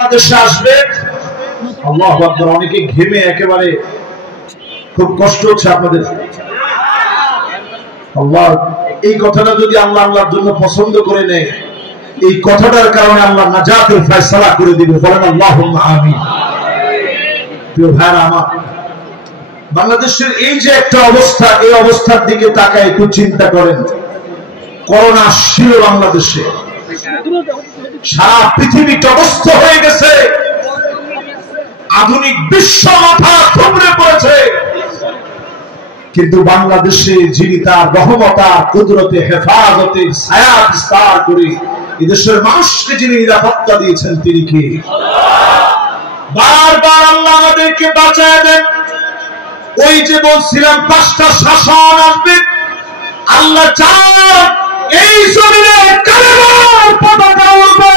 দেশে আসবে। আল্লাহু আকবার। অনেকে ঘেমে একেবারে খুব কষ্ট হচ্ছে আপনাদের। আল্লাহ এই কথাটা যদি আল্লাহ আল্লাহর জন্য পছন্দ করে নেয়, এই কথাটার কারণে আল্লাহ নাজাতের ফয়সালা করে দিবে। বলেন আল্লাহুম্মা আমিন। প্রিয় ভাইরা আমার, বাংলাদেশের এই যে একটা অবস্থা, এই অবস্থার দিকে তাকায় একটু চিন্তা করেন। করোনা ছিল বাংলাদেশে, সারা পৃথিবী তটস্থ হয়ে গেছে, আধুনিক বিশ্ব মাথা থুবড়ে পড়েছে, কিন্তু বাংলাদেশে যিনি তার রহমতা কুদরতে হেফাজতে ছায়া বিস্তার করে এদেশের মানুষকে যিনি নিরাপত্তা দিয়েছেন তিনি কে? বারবার আল্লাহ আমাদেরকে বাঁচায় দেন। ওই যে বলছিলাম 5টা শাসন আসবে, আল্লাহ চান এই জমিনে কালেমার পতাকা উড়বে।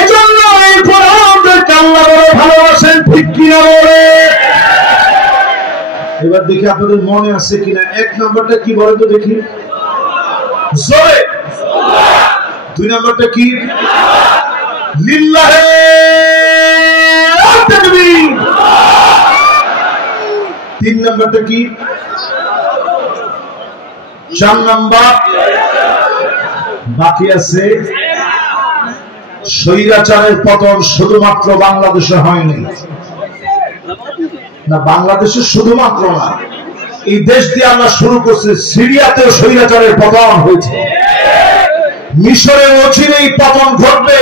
এজন্য এই কোরআনকে আল্লাহ বড় ভালোবাসেন, ঠিক কিনা বলে? এবার দেখি আপনাদের মনে আছে কিনা। 1 নম্বরটা কি বলেন তো দেখি জোরে। 2 নম্বরটা কি? লিল্লাহে তাকবীর। 3 নম্বরটা কি? 4 নম্বর বাকি আছে স্বৈরাচারের পতন শুধুমাত্র বাংলাদেশে হয়নি না, বাংলাদেশে শুধুমাত্র না, এই দেশ দিয়ে আমরা শুরু করছি। সিরিয়াতেও স্বৈরাচারের পতন হয়েছে, মিশরে অচিরেই পতন ঘটবে,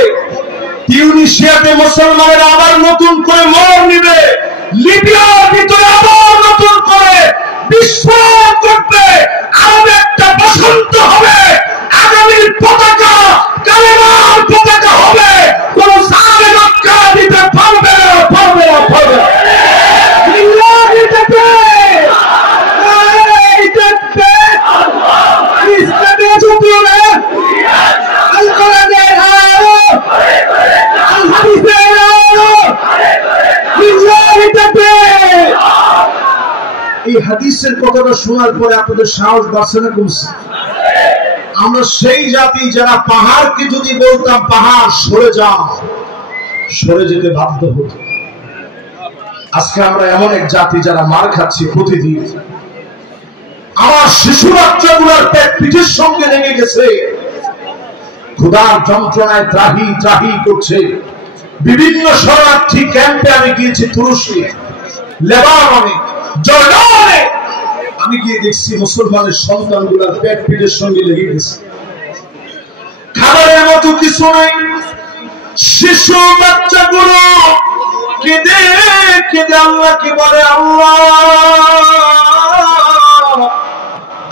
টিউনিশিয়াতে মুসলমানের আবার নতুন করে মোড় নিবে, লিবিয়ার ভিতরে আবার নতুন করে বিস্ফোরণ ঘটবে, আরবে একটা বসন্ত হবে, আগামীর পতাকা কালেমার পতাকা হবে। কোন সালে রক্ষা দিতে পারবে না, পারবে না, পারবে না। এই হাদিসের কথাটা শোনার পরে আপনাদের সাহস বাড়ছে না কমছে? আমরা সেই জাতি যারা পাহাড়কে যদি বলতাম পাহাড় সরে যাও, সরে যেতে বাধ্য হতো। আজকে আমরা এমন এক জাতি যারা মার খাচ্ছি প্রতিদিন। আমার শিশু বাচ্চাগুলোর পেট পিঠের সঙ্গে লেগে গেছে, ক্ষুধার যন্ত্রণায় ত্রাহি ত্রাহি করছে। বিভিন্ন শরণার্থী ক্যাম্পে আমি গিয়েছি, তুরস্কে, লেবাননে, জর্ডানে। আমি গিয়ে দেখছি মুসলমানের সন্তানগুলোর পেট পিঠের সঙ্গে লেগে গেছে, খাবারের মতো কিছু নেই। শিশু বাচ্চাগুলো কেঁদে কেঁদে আল্লাহকে বলে, আল্লাহ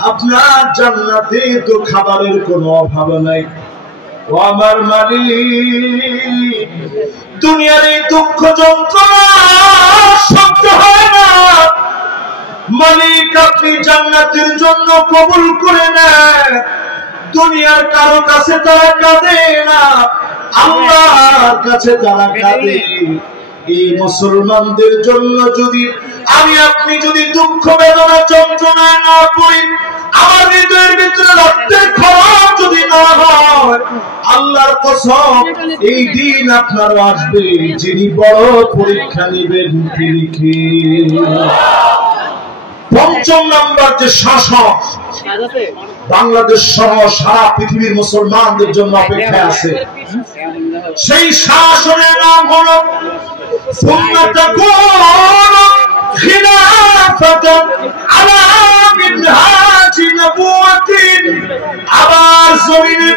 আপনার জান্নাতে তো খাবারের কোনো অভাব নাই। ও আমার মালিক, দুনিয়ার এই দুঃখ যন্ত্রণা সহ্য হয় না। মালিক আপনি জান্নাতের জন্য কবুল করে নেন। দুনিয়ার কারো কাছে তারা কাঁদে না, আল্লাহর কাছে তারা কাঁদে। এই মুসলমানদের জন্য যদি আমি আপনি যদি দুঃখ বেদনা যন্ত্রণায় না পড়ি, আমার হৃদয়ের ভিতরে রক্তের খরচ যদি না হয়, আল্লাহর কসম এই দিন আপনার আসবে যিনি বড় পরীক্ষা নেবেন তিনি কে? 5ম নাম্বার যে শাসক বাংলাদেশ সহ সারা পৃথিবীর মুসলমানদের জন্য অপেক্ষায় আছে, সেই শাসনের নাম হলো আবার জমিনে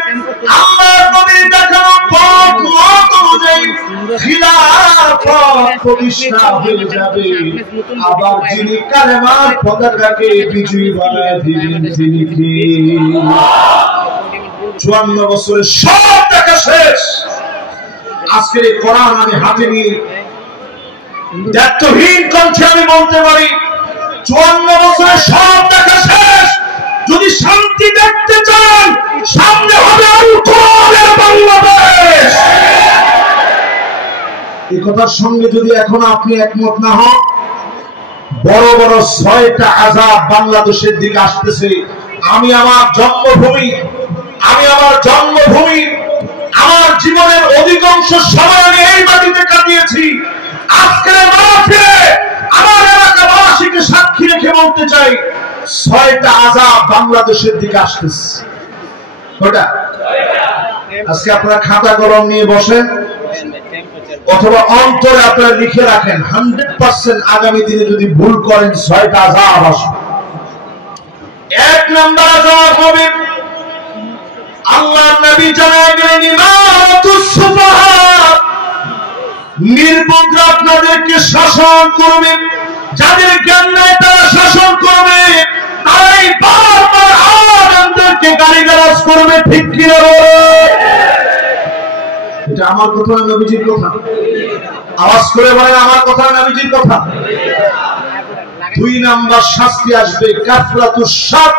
আল্লাহর নবীর দেখানো পথ মত অনুযায়ী খিলাফত প্রতিষ্ঠা হয়ে যাবে। আবার যিনি কালেমার পতাকাকে বিজয়ী বানায় দিবেন তিনি কে? 54 বছরের সব দেখা শেষ। আজকের এই কোরআন আমি হাতে নিয়ে দায়িত্বহীন কণ্ঠে আমি বলতে পারি, 54 বছরের সব দেখা শেষ। যদি শান্তি দেখতে চান, সামনে হবে আল কোরআনের বাংলাদেশ। এই কথার সঙ্গে যদি এখন আপনি একমত না হন, বড় বড় 6টা আযাব বাংলাদেশের দিকে আসতেছে। আমি আমার জন্মভূমি, আমার জীবনের অধিকাংশ সময় আমি এই মাটিতে চাই 6টা আযাব বাংলাদেশের দিকে আসতেছে। ওটা আজকে আপনারা খাতা কলম নিয়ে বসেন অথবা অন্তরে আপনারা লিখে রাখেন 100% আগামী দিনে যদি ভুল করেন 6টা আযাব আসবে। 1 নাম্বার আযাব হবে আল্লাহর নবী জানায় গেলেন ইমারাতুস সুফাহা, নির্বোধরা আপনাদেরকে শাসন করবে, যাদের জ্ঞান নাই তারা শাসন করবে, তারাই বারবার আলেমদেরকে গালিগালাজ করবে। ঠিক কি না? এটা আমার কথা না নবীজির কথা? আওয়াজ করে বলেন আমার কথা না নবীজির কথা? 2 নাম্বার শাস্তি আসবে কাফরাতুস শাক,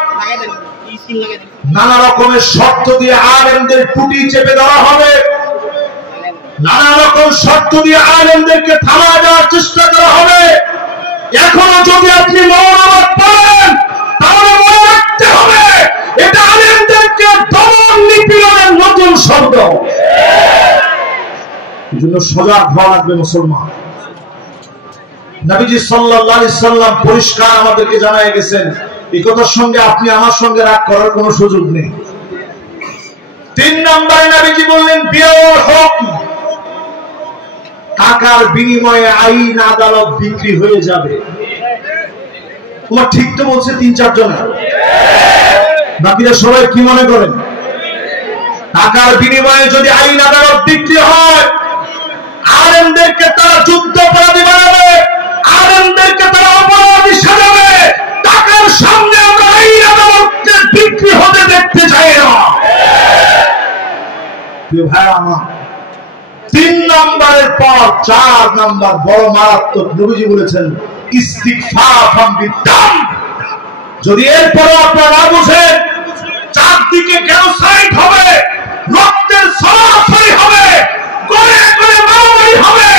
নানা রকমের শর্ত দিয়ে আলেমদের টুটি চেপে ধরা হবে, নানা রকম শর্ত দিয়ে আলেমদেরকে থামায় দেওয়ার চেষ্টা করা হবে। এখনো যদি আপনি মৌলবাদ পান তাহলে মনে রাখতে হবে এটা আলেমদেরকে দমন নিপীড়নের নতুন শব্দ। এজন্য সজাগ হওয়া লাগবে মুসলমান। নবীজি সাল্লাল্লাহু আলাইহি সাল্লাম পরিষ্কার আমাদেরকে জানায় গেছেন, এই কথার সঙ্গে আপনি আমার সঙ্গে রাগ করার কোনো সুযোগ নেই। 3 নম্বরে নবীজি বললেন বিয়াউল হুকম, টাকার বিনিময়ে আইন আদালত বিক্রি হয়ে যাবে। তোমার ঠিক তো বলছে 3-4 জন, বাকিরা সবাই কি মনে করেন? টাকার বিনিময়ে যদি আইন আদালত বিক্রি হয়, আলেমদেরকে তারা যুদ্ধাপরাধী বানাবে, আলেমদেরকে তারা অপরাধী সাজাবে। টাকার সামনে আমরা আইন আদালতকে বিক্রি হতে দেখতে চাই না। ভাই আমার 3 নম্বরের পর 4 নম্বর বড় মারাত্মক। নবীজি বলেছেন ইস্তিগফাফাম বিদ্দাম, যদি এরপরে আপনারা না বুঝেন চারদিকে গ্যানোসাইড হবে, রক্তের ছড়াছড়ি হবে, করে করে মারামারি হবে,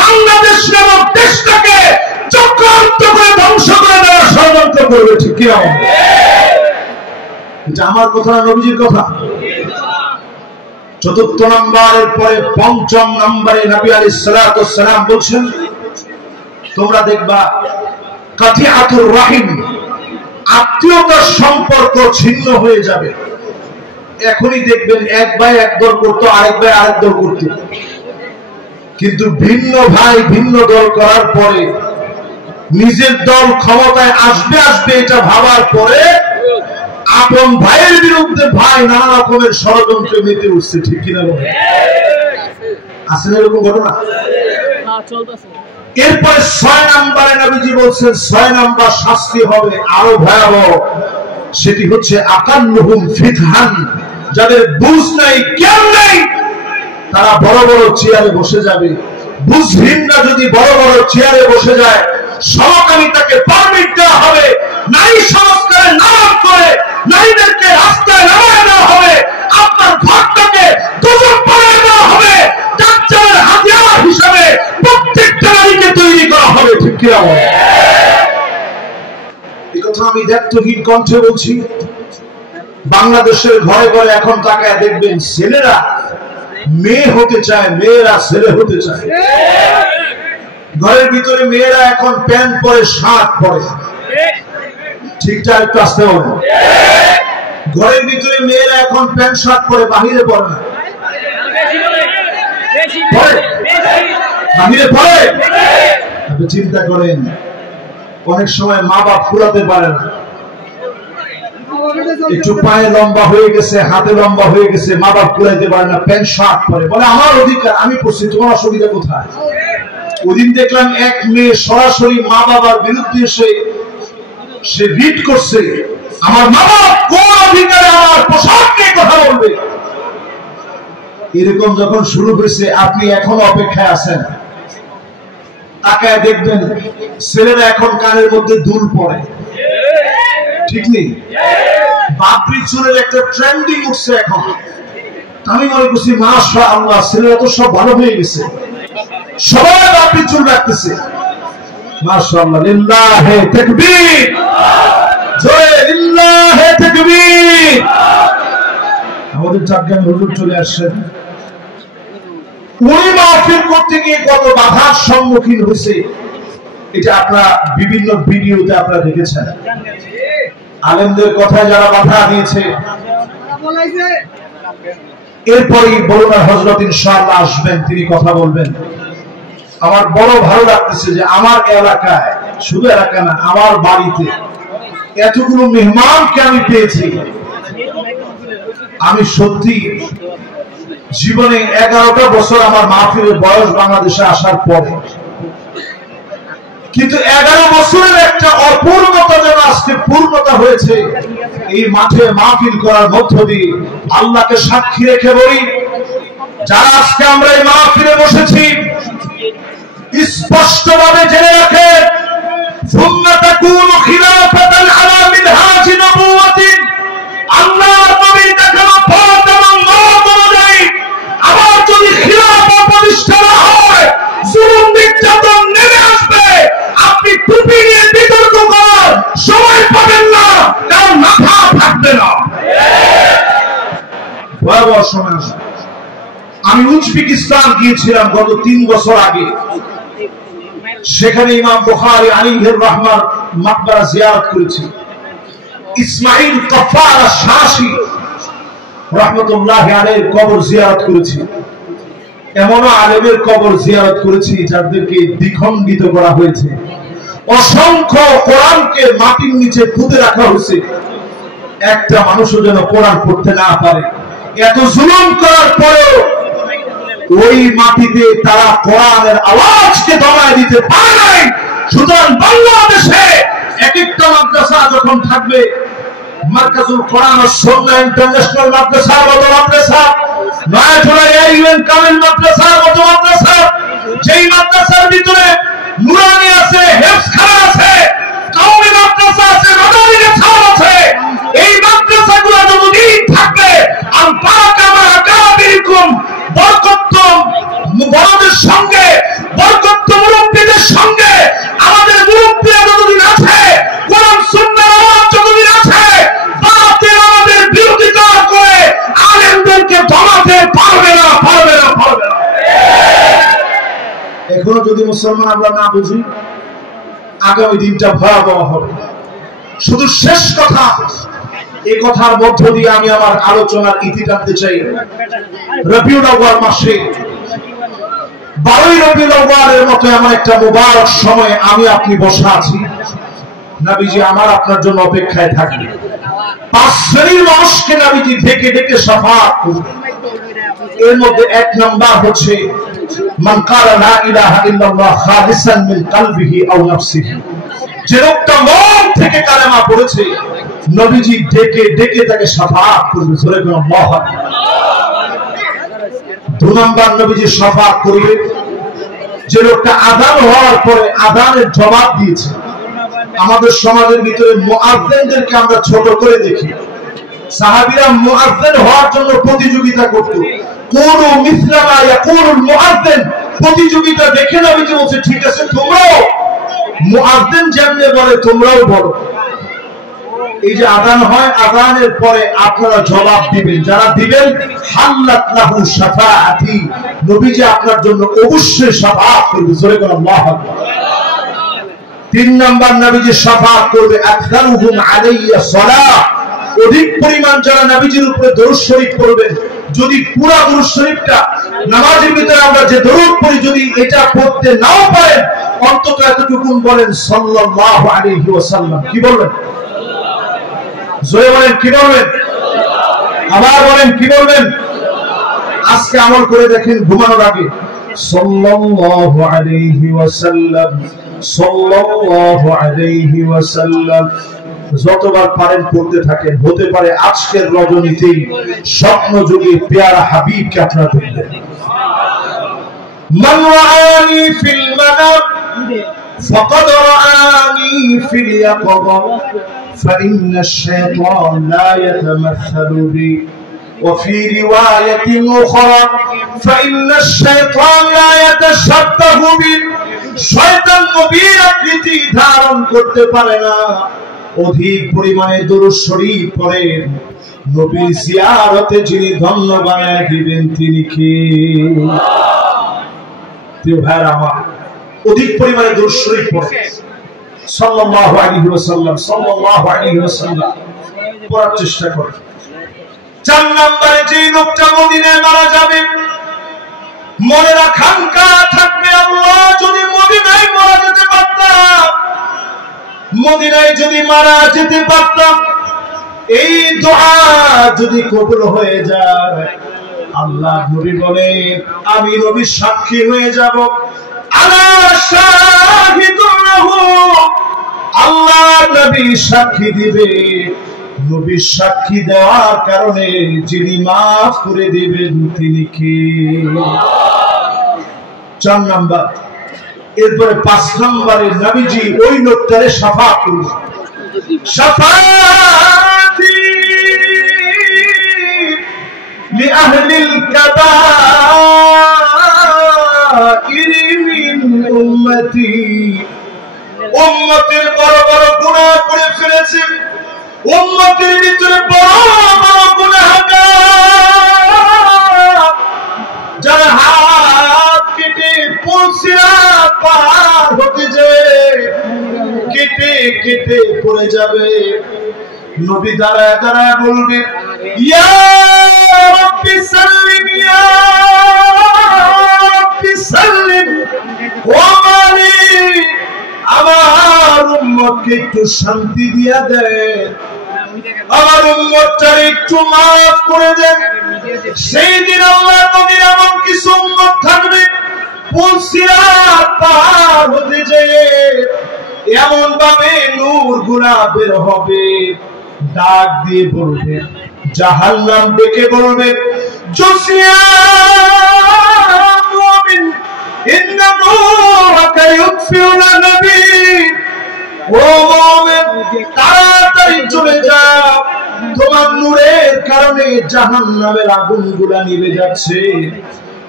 বাংলাদেশ নামক দেশটাকে চক্রান্ত করে ধ্বংস করে দেওয়ার ষড়যন্ত্র করবে। ঠিক কি না? এটা আমার কথা না নবীজির কথা? 4 নম্বরের পরে 5ম নম্বরে নবী আলাইহিস সালাতু ওয়াস সালাম বলছেন, তোমরা দেখবা কাতিআতুর রাহিম, আত্মীয়তার সম্পর্ক ছিন্ন হয়ে যাবে। এখনই দেখবেন এক ভাই এক দল করতো, আরেক ভাই আরেক দল করতো, কিন্তু ভিন্ন ভাই ভিন্ন দল করার পরে নিজের দল ক্ষমতায় আসবে আসবে এটা ভাবার পরে আপন ভাইয়ের বিরুদ্ধে ভাই নানা রকমের ষড়যন্ত্রে মেতে উঠছে। ঠিক কিনা বলেন? আছে না এরকম ঘটনা? এরপরে 6 নম্বরে নবীজি বলছেন 6 নম্বর শাস্তি হবে আরো ভয়াবহ, সেটি হচ্ছে আকান্নুহুম ফিতহান, যাদের বুঝ নাই জ্ঞান নাই তারা বড় বড় চেয়ারে বসে যাবে। বুঝহীনরা যদি বড় বড় চেয়ারে বসে যায়, সমকামিতাকে পারমিট দেওয়া হবে, নারী সংস্কারের নাম করে নারীদেরকে রাস্তায় নামায় দেওয়া হবে, আপনার ঘরটাকে দোজখ বানিয়ে দেওয়া হবে, দাজ্জালের হাতিয়ার হিসাবে প্রত্যেকটা নারীকে তৈরি করা হবে। ঠিক কি না? এই কথা আমি দায়িত্বহীন কণ্ঠে বলছি। বাংলাদেশের ঘরে ঘরে এখন তাকায় দেখবেন ছেলেরা মেয়ে হতে চায়, মেয়েরা ছেলে হতে চায়। ঘরের ভিতরে মেয়েরা এখন প্যান্ট পরে, শার্ট পরে। ঠিকঠাক একটু আসতে হবে। ঘরের ভিতরে মেয়েরা এখন প্যান্ট শার্ট পরে, বাহিরে পরে না। বাহিরে পরে। আপনি চিন্তা করেন, অনেক সময় মা বাপ ফুরাতে পারে না, একটু পায়ে লম্বা হয়ে গেছে, হাতে লম্বা হয়ে গেছে, মা বাপ ফুরাইতে পারে না, প্যান্ট শার্ট পরে, বলে আমার অধিকার, আমি করছি, তোমার অসুবিধা কোথায়? ওদিন দেখলাম এক মেয়ে সরাসরি মা বাবার বিরুদ্ধে এসে সে রিট করছে, আমার মা বাপ কোন অধিকারে আমার পোশাক নিয়ে কথা বলবে। এরকম যখন শুরু হয়েছে, আপনি এখনো অপেক্ষায় আছেন, তাকায় দেখবেন ছেলেরা এখন কানের মধ্যে দুল পড়ে। ঠিক নেই? বাপরি চুলের একটা ট্রেন্ডিং উঠছে এখন। আমি মনে করছি মাশাআল্লাহ, ছেলেরা তো সব ভালো হয়ে গেছে, সবাই বাপরি চুল রাখতেছে। মাশাআল্লাহ, লিল্লাহে তাকবীর, জয় লিল্লাহে তাকবীর। আমাদের চারজন হুজুর চলে আসছেন, ওই মাহফিল করতে গিয়ে কত বাধার সম্মুখীন হয়েছে, এটা আপনারা বিভিন্ন ভিডিওতে আপনারা দেখেছেন। আলেমদের কথায় যারা বাধা দিয়েছে, এরপরই বলুন হযরত ইনশাআল্লাহ আসবেন, তিনি কথা বলবেন। আমার বড় ভালো লাগতেছে যে আমার এলাকায়, শুধু এলাকা না, আমার বাড়িতে এতগুলো মেহমানকে আমি পেয়েছি। আমি সত্যি জীবনে 11টা বছর আমার মাহফিলের বয়স বাংলাদেশে আসার পরে, কিন্তু 11 বছরের একটা অপূর্ণতা যেন আজকে পূর্ণতা হয়েছে এই মাঠে মাহফিল করার মধ্য দিয়ে। আল্লাহকে সাক্ষী রেখে বলি, যারা আজকে আমরা এই মাহফিলে বসেছি, স্পষ্টভাবে জেনে রাখেন, সুম্মা তাকুনু খিলাফাতান আলা মিনহাজি নবুওয়াতিন, আল্লাহর নবীর দেখানো পথ এবং মত অনুযায়ী আবার যদি খিলাফত প্রতিষ্ঠা না হয়, জুলুম নির্যাতন নেমে আসবে। আপনি টুপি নিয়ে বিতর্ক করার সময় পাবেন না, কারণ মাথা থাকবে না। ভয়াবহ সময় আসবে। আমি উজবেকিস্তান গিয়েছিলাম গত 3 বছর আগে। সেখানে ইমাম বুখারী আলাইহির রহমান মাকবারা জিয়ারত করেছি। ইসমাইল গফফার আশ-শাশি রাহমাতুল্লাহি আলাইহির কবর জিয়ারত করেছি। এমনও আলেমের কবর জিয়ারত করেছি যাদেরকে দ্বিখণ্ডিত করা হয়েছে। অসংখ্য কোরআনকে মাটির নিচে পুঁতে রাখা হয়েছে, একটা মানুষও যেন কোরআন পড়তে না পারে। এত জুলুম করার পরেও ওই মাটিতে তারা কোরআনের আওয়াজকে দমায় দিতে পারে নাই। সুতরাং বাংলাদেশে এক একটা মাদ্রাসা যখন থাকবে, মার্কাজুল কোরআন ও সুন্নাহ ইন্টারন্যাশনাল মাদ্রাসার মতো মাদ্রাসা, নয়াজোড়া ইউএন কামিল মাদ্রাসার মতো মাদ্রাসা, যেই মাদ্রাসার ভিতরে নুরানি আছে, হেফজখানা আছে, কওমি মাদ্রাসা আছে, মাদানী ছাড় আছে, এই মাদ্রাসাগুলো যতদিন থাকবে, বড়দের সঙ্গে, বরকত মুরব্বীদের সঙ্গে আমাদের মুরব্বীরা যতদিন আছে, কোরআন সুন্নাহর আওয়াজ যতদিন আছে, বাতিল আমাদের বিরোধিতা করে আলেমদেরকে দমাতে পারবে না, পারবে না, পারবে না। এখনো যদি মুসলমান আমরা না বুঝি, আগামী দিনটা ভয়াবহ হবে। শুধু শেষ কথা, এই কথার মধ্য দিয়ে আমি আমার আলোচনার ইতি টানতে চাই। রবিউল আউয়াল মাসে 12 রবিউল আউয়ালের মতো এমন একটা মুবারক সময়ে আমি আপনি বসা আছি। নবীজি আমার আপনার জন্য অপেক্ষায় থাকবে। 5 শ্রেণীর মানুষকে নবীজি ডেকে ডেকে শাফাআত করবেন। এর মধ্যে 1 নাম্বার হচ্ছে মান ক্বালা লা ইলাহা ইল্লাল্লাহ খালিসান মিন কলবিহি আও নাফসিহি, যে লোকটা মন থেকে কালেমা পড়েছে, নবীজি ডেকে ডেকে তাকে শাফাআত করবে। জোরে বলুন আল্লাহু আকবার। 2 নাম্বার নবীজি শাফাআত করবে যে লোকটা আযান হওয়ার পরে আযানের জবাব দিয়েছে। আমাদের সমাজের ভিতরে মুআজ্জিনদেরকে আমরা ছোট করে দেখি। সাহাবীরা মুআজ্জিন হওয়ার জন্য প্রতিযোগিতা করত। কুনু মিসলা মা ইয়াকুলুল মুআজ্জিন, প্রতিযোগিতা দেখে নবীজি বলছে ঠিক আছে, তোমরাও মুআজ্জিন যেমনে বলে তোমরাও বলো। এই যে আযান হয়, আযানের পরে আপনারা জবাব দিবেন। যারা দিবেন হাল্লাত লাহু শাফাআতি, নবীজি আপনার জন্য অবশ্যই শাফাআত করবে। জোরে বলুন আল্লাহু আকবার। 3 নাম্বার নবীজি শাফাআত করবে আকসারুহুম আলাইয়া সালাহ, অধিক পরিমাণ যারা নবীজির উপরে দরুদ শরীফ পড়বেন। যদি পুরো দরুদ শরীফটা নামাজের ভিতরে আমরা যে দরুদ পড়ি, যদি এটা পড়তে নাও পারেন, অন্তত এতটুকু বলেন সাল্লাল্লাহু আলাইহি ওয়াসাল্লাম। কি বলবেন? জোরে বলেন, কি বলবেন? আবার বলেন, কি বলবেন? আজকে আমল করে দেখেন, ঘুমানোর আগে সাল্লাল্লাহু আলাইহি ওয়াসাল্লাম, সাল্লাল্লাহু আলাইহি ওয়াসাল্লাম যতবার পারেন পড়তে থাকেন। হতে পারে আজকের রজনীতেই স্বপ্ন যুগে পেয়ারা হাবিবকে আপনারা দেখবেন। মান রাআনি ফিল মানাম ফাকাদ রাআনি ফিল ইয়াকযা فإن الشيطان لا يتمثل بي وفي رواية أخرى فإن الشيطان لا يتشبه بي, শয়তান নবীর আকৃতি ধারণ করতে পারে না। অধিক পরিমাণে দরুদ শরীফ পড়েন, নবীর জিয়ারতে যিনি ধন্য বানায় দিবেন তিনি কে? প্রিয় ভাইরা আমার, অধিক পরিমাণে দুরূদ শরীফ পড়ে সাল্লাল্লাহু আলাইহি ওয়াসাল্লাম পড়ার চেষ্টা করে। 4 নম্বরে যে লোকটা মদিনায় মারা যাবে, মনের আকাঙ্ক্ষা থাকবে, আল্লাহ যদি মদিনায় মারা যেতে পারতাম, মদিনায় যদি মারা যেতে পারতাম, এই দোয়া যদি কবুল হয়ে যায়, আল্লাহ নবী বলেন আমি নবী সাক্ষী হয়ে যাব। আলা শাহিদুন লাহু, আল্লাহ নবী সাক্ষী দিবে। নবী সাক্ষী দেওয়ার কারণে যিনি মাফ করে দিবেন তিনি কে? 4 নাম্বার। এরপরে 5 নম্বরে নবীজি ওই লোকটারে শাফাআত করবেন। শাফাআতি লিআহলিল কাবাইর মিন উম্মতি, উম্মতের বড় বড় গুনাহ করে ফেলেছে, উম্মতের ভিতরে বড় বড় গুনাহগার, যারা হাত কেটে পুলসিরাত পার হতে যায়, কেটে কেটে পড়ে যাবে। নবী দাঁড়ায় দাঁড়ায় বলবে ইয়া রাব্বি সাল্লিম, ইয়া রাব্বি সাল্লিম, ও মালিক আমার উম্মতকে একটু শান্তি দিয়া দেন, আমার উম্মতটারে একটু মাফ করে দেন। সেই দিন আল্লাহর নবীর এমন কিছু উম্মত থাকবে, পুলসিরাত পার হতে যেয়ে এমন ভাবে নূর গুলা বের হবে, ডাক দিয়ে বলবে, জাহান্নাম ডেকে বলবে জুসিয়া মুমিন ইন্না নূরাকা ইউতফিউনা নবী, ও মুমিন তাড়াতাড়ি চলে যাও, তোমার নূরের কারণে জাহান্নামের আগুনগুলা নিভে যাচ্ছে,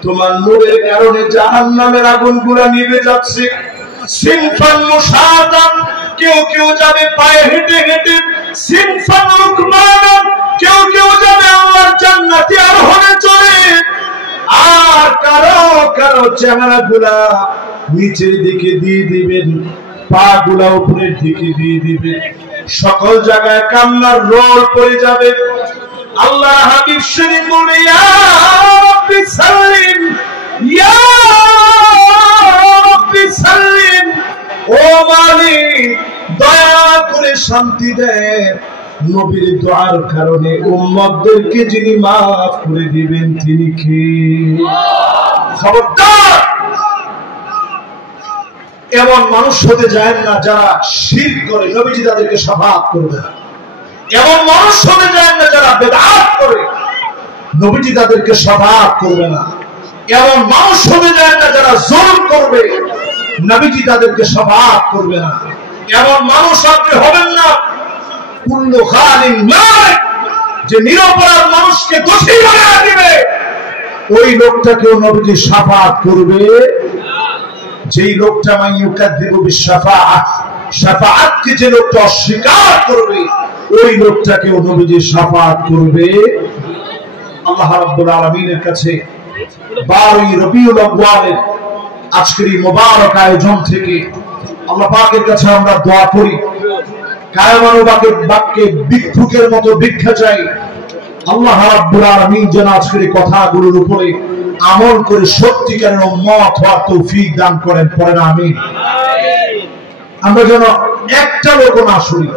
তোমার নূরের কারণে জাহান্নামের আগুনগুলা নিভে যাচ্ছে। সিনফান মুশাতাম, কেউ কেউ যাবে পায়ে হেঁটে হেঁটে, সিনফান রুকবানান, কেউ কেউ যাবে আল্লাহর জান্নাতে আরোহণে চড়ে, আর কারো কারো চেহারাগুলা নিচের দিকে দিয়ে দিবেন, পা গুলা উপরের দিকে দিয়ে দিবেন, সকল জায়গায় কান্নার রোল পড়ে যাবে। আল্লাহ হাবিব শরীফ বলে ইয়া রাব্বি সাল্লিম, ইয়া রাব্বি সাল্লিম, ও মালিক দয়া করে শান্তি দেন। নবীর দোয়ার কারণে উম্মতদেরকে যিনি মাফ করে দিবেন তিনি কে? খবরদার এমন মানুষ হতে যায় না যারা শিরক করে, নবীজি তাদেরকে শাফাআত করবে না। এমন মানুষ হতে যায় না যারা বিদআত করে, নবীজি তাদেরকে শাফাআত করবে না। এমন মানুষ হতে যায় না যারা জুলম করবে, নবীজি তাদেরকে শাফাআত করবে না। এমন মানুষ আপনি হবেন না কুল্লু খালিন মালিক, যে নিরপরাধ মানুষকে দোষী বানিয়ে দিবে, ওই লোকটাকেও নবীজি শাফাআত করবে। যেই লোকটা মাইয়ুকাযযিবু বিশ-শাফাআহ, শাফাআতকে যে লোকটা অস্বীকার করবে, ওই লোকটাকেও নবীজি শাফাআত করবে। আল্লাহ রাব্বুল আলামিনের কাছে 12 রবিউল আউয়ালের আজকের এই মোবারক আয়োজন থেকে আল্লাহ পাকের কাছে আমরা দোয়া করি, কায়মানুবাকের বাক্যে ভিক্ষুকের মতো ভিক্ষা চাই। আল্লাহ রাব্বুল আলামিন যেন আজকের এই কথাগুলোর উপরে আমল করে সত্যিকারের উম্মত হওয়ার তৌফিক দান করেন, পড়েন আমিন। আমরা যেন একটা লোক না শুনি।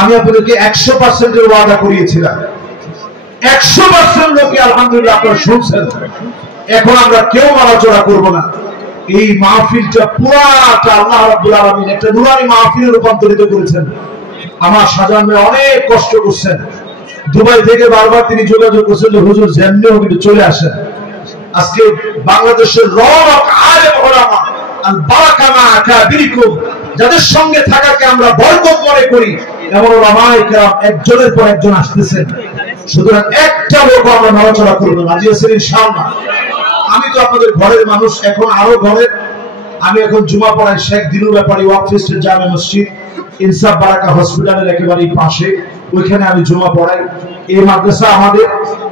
আমি আপনাদেরকে 100% এর ওয়াদা করিয়েছিলাম, 100% লোকে আলহামদুলিল্লাহ আপনারা শুনছেন। এখন আমরা কেউ আলোচনা করব না। এই মাহফিলটা পুরাটা আল্লাহ রাব্বুল আলামিন একটা নুরানি মাহফিলে রূপান্তরিত করেছেন। আমার শাহজাহান ভাই অনেক কষ্ট করছেন, দুবাই থেকে বারবার তিনি যোগাযোগ করছেন যে হুজুর যেমনি হোক একটু চলে আসেন। আজকে বাংলাদেশের রওনক আলেম ওলামা আল বারাকা মা আকাবিরিকুম, যাদের সঙ্গে থাকাকে আমরা বরকত মনে করি, এমন ওলামায়ে কেরাম একজনের পর একজন আসতেছেন। সুতরাং একটা লোক আমরা আলোচনা করব না, রাজি আছেন ইনশাআল্লাহ? আমি তো আপনাদের ঘরের মানুষ, এখন আরো ঘরের। আমি এখন জুমা পড়াই শেখ দিনুর ব্যাপারী ওয়াকফ স্টেট জামে মসজিদ, ইনসাফ বারাকা হসপিটালের একেবারেই পাশে, ওইখানে আমি জুমা পড়াই। এই মাদ্রাসা আমাদের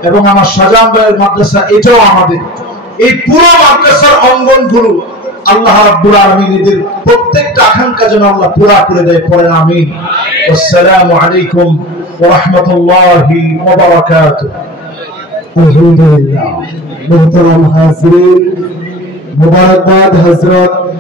এবং আমার শাহজাহান ভাইয়ের মাদ্রাসা এটাও আমাদের। এই পুরো মাদ্রাসার অঙ্গনগুলো আল্লাহ রাব্বুল আলামিন এদের প্রত্যেকটা আকাঙ্ক্ষা যেন আল্লাহ পুরা করে দেয়। পড়েন আমিন। আসসালামু আলাইকুম ওয়া রাহমাতুল্লাহি ওয়া বারাকাতুহু। আলহামদুলিল্লাহ। মুহতারাম হাজিরিন, মুবারকবাদ হযরত